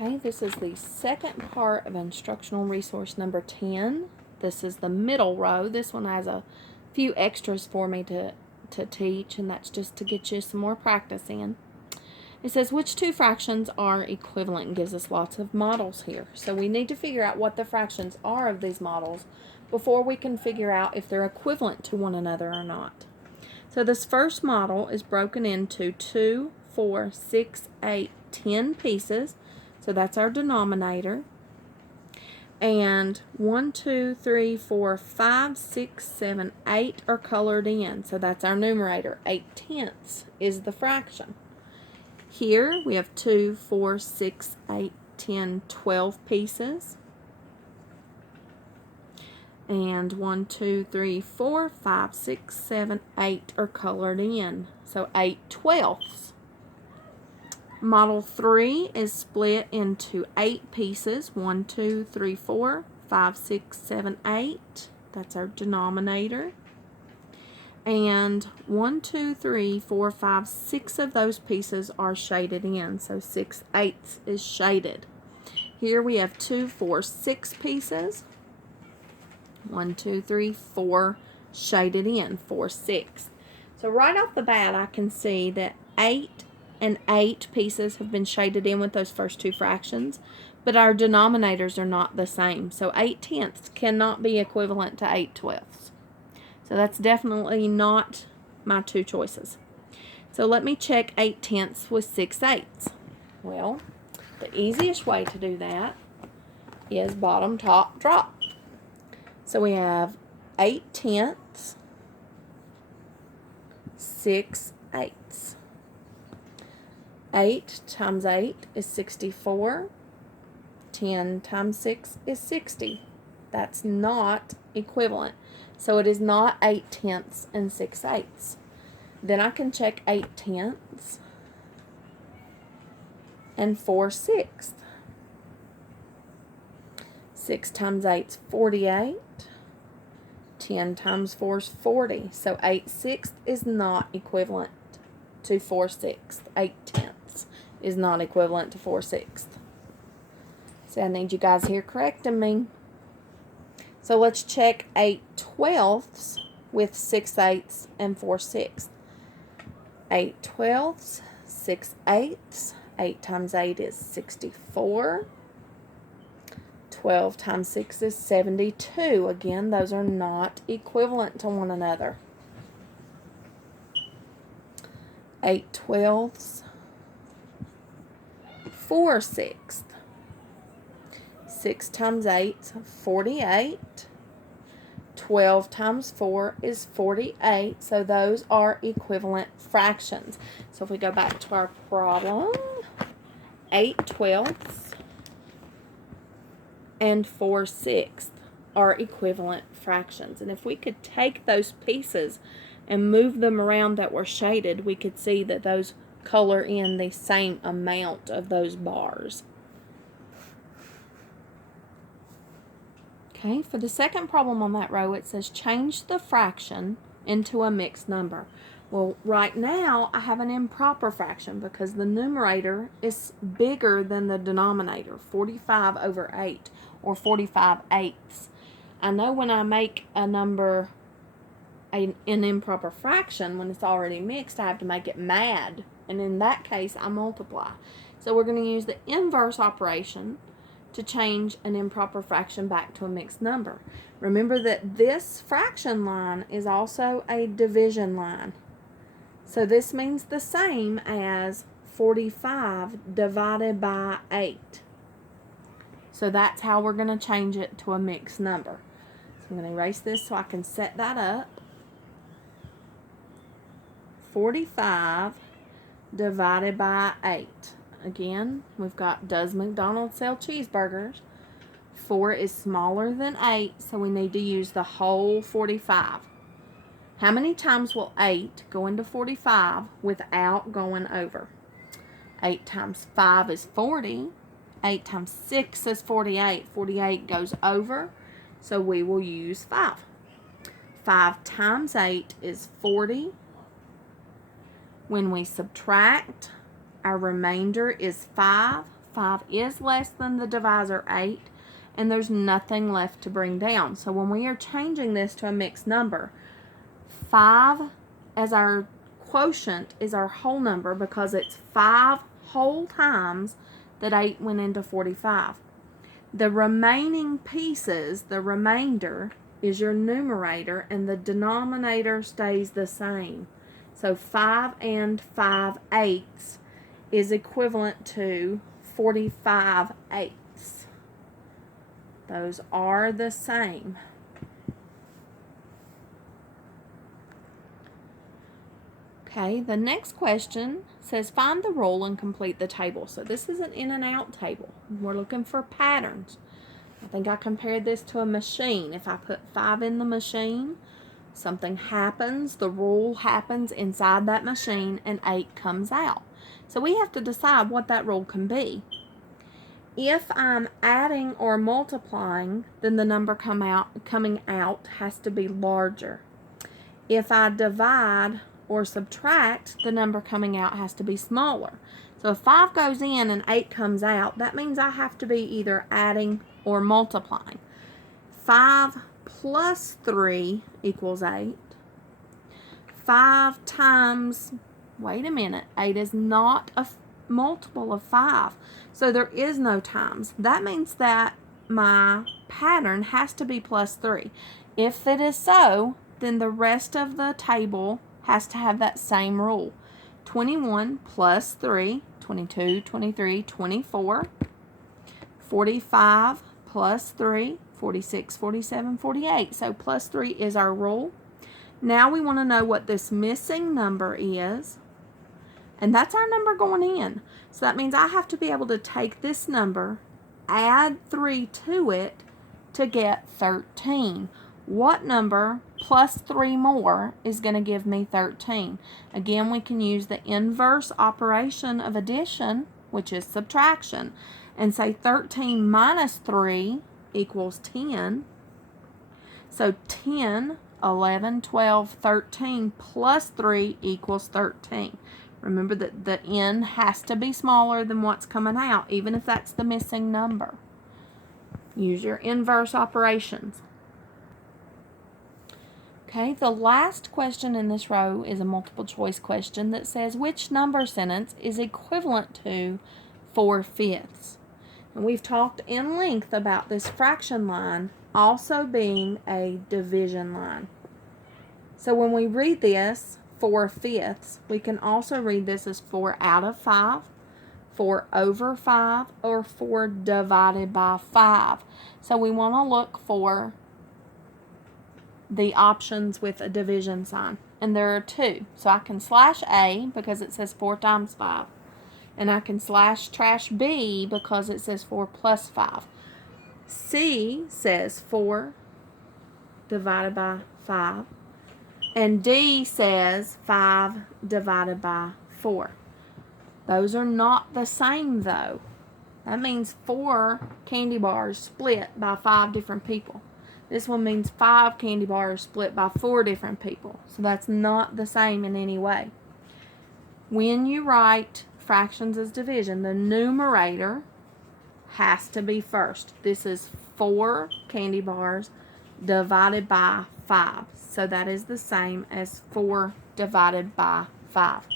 Okay, this is the second part of instructional resource number 10. This is the middle row. This one has a few extras for me to teach, and that's just to get you some more practice in. It says which two fractions are equivalent and gives us lots of models here. So we need to figure out what the fractions are of these models before we can figure out if they're equivalent to one another or not. So this first model is broken into 2, 4, 6, 8, 10 pieces. So that's our denominator. And 1, 2, 3, 4, 5, 6, 7, 8 are colored in. So that's our numerator. 8/10 is the fraction. Here we have 2, 4, 6, 8, 10, 12 pieces. And 1, 2, 3, 4, 5, 6, 7, 8 are colored in. So 8/12. Model 3 is split into 8 pieces. 1, 2, 3, 4, 5, 6, 7, 8. That's our denominator. And 1, 2, 3, 4, 5, 6 of those pieces are shaded in. So 6/8 is shaded. Here we have 2, 4, 6 pieces. 1, 2, 3, 4 shaded in. 4/6. So right off the bat, I can see that 8 and 8 pieces have been shaded in with those first two fractions, but our denominators are not the same. So 8/10 cannot be equivalent to 8/12. So that's definitely not my two choices. So let me check 8/10 with 6/8. Well, the easiest way to do that is bottom, top, drop. So we have 8/10, 6/8. 8 times 8 is 64. 10 times 6 is 60. That's not equivalent. So it is not 8/10 and 6/8. Then I can check 8/10 and 4/6. 6 times 8 is 48. 10 times 4 is 40. So 8/6 is not equivalent to 4/6. 8/10 is not equivalent to 4/6. So I need you guys here correcting me. So let's check 8/12 with 6/8 and 4/6. 8/12, 6/8. 8 times 8 is 64. 12 times 6 is 72. Again, those are not equivalent to one another. 8/12, 4/6. 6 times 8, 48. 12 times 4 is 48. So those are equivalent fractions. So if we go back to our problem, 8/12 and 4/6 are equivalent fractions. And if we could take those pieces and move them around that were shaded, we could see that those color in the same amount of those bars. Okay, for the second problem on that row, it says change the fraction into a mixed number. Well, right now, I have an improper fraction because the numerator is bigger than the denominator, 45/8, or 45/8. I know when I make a number an improper fraction, when it's already mixed, I have to make it mad. And in that case, I multiply. So we're going to use the inverse operation to change an improper fraction back to a mixed number. Remember that this fraction line is also a division line. So this means the same as 45 divided by 8. So that's how we're going to change it to a mixed number. So I'm going to erase this so I can set that up. 45 divided by 8. Again, we've got, does McDonald's sell cheeseburgers? 4 is smaller than 8, so we need to use the whole 45. How many times will 8 go into 45 without going over? 8 times 5 is 40. 8 times 6 is 48. 48 goes over, so we will use 5. 5 times 8 is 40. When we subtract, our remainder is 5. 5 is less than the divisor 8, and there's nothing left to bring down. So when we are changing this to a mixed number, 5 as our quotient is our whole number because it's 5 whole times that 8 went into 45. The remaining pieces, the remainder, is your numerator, and the denominator stays the same. So 5 and 5/8 is equivalent to 45/8. Those are the same. Okay, the next question says find the rule and complete the table. So this is an in and out table. We're looking for patterns. I think I compared this to a machine. If I put 5 in the machine, something happens, the rule happens inside that machine, and 8 comes out. So we have to decide what that rule can be. If I'm adding or multiplying, then the number coming out has to be larger. If I divide or subtract, the number coming out has to be smaller. So if 5 goes in and 8 comes out, that means I have to be either adding or multiplying. 5 plus 3 equals 8. 5 times, wait a minute, 8 is not a multiple of 5. So there is no times. That means that my pattern has to be plus 3. If it is so, then the rest of the table has to have that same rule. 21 plus 3, 22, 23, 24. 45 plus 3, 46, 47, 48. So plus 3 is our rule. Now we want to know what this missing number is. And that's our number going in. So that means I have to be able to take this number, add 3 to it to get 13. What number plus 3 more is going to give me 13? Again, we can use the inverse operation of addition, which is subtraction, and say 13 minus 3 equals 10. So 10, 11, 12, 13 plus 3 equals 13. Remember that the n has to be smaller than what's coming out, even if that's the missing number. Use your inverse operations. Okay, the last question in this row is a multiple choice question that says which number sentence is equivalent to 4/5. And we've talked in length about this fraction line also being a division line. So when we read this 4/5, we can also read this as 4 out of 5, 4 over 5, or 4 divided by 5. So we want to look for the options with a division sign, and there are 2. So I can slash A because it says 4 times 5, and I can slash trash B because it says 4 plus 5. C says 4 divided by 5, and D says 5 divided by 4. Those are not the same though. That means 4 candy bars split by 5 different people. This one means 5 candy bars split by 4 different people. So that's not the same in any way. When you write fractions as division, the numerator has to be first. This is 4 candy bars divided by 5. So that is the same as 4 divided by 5.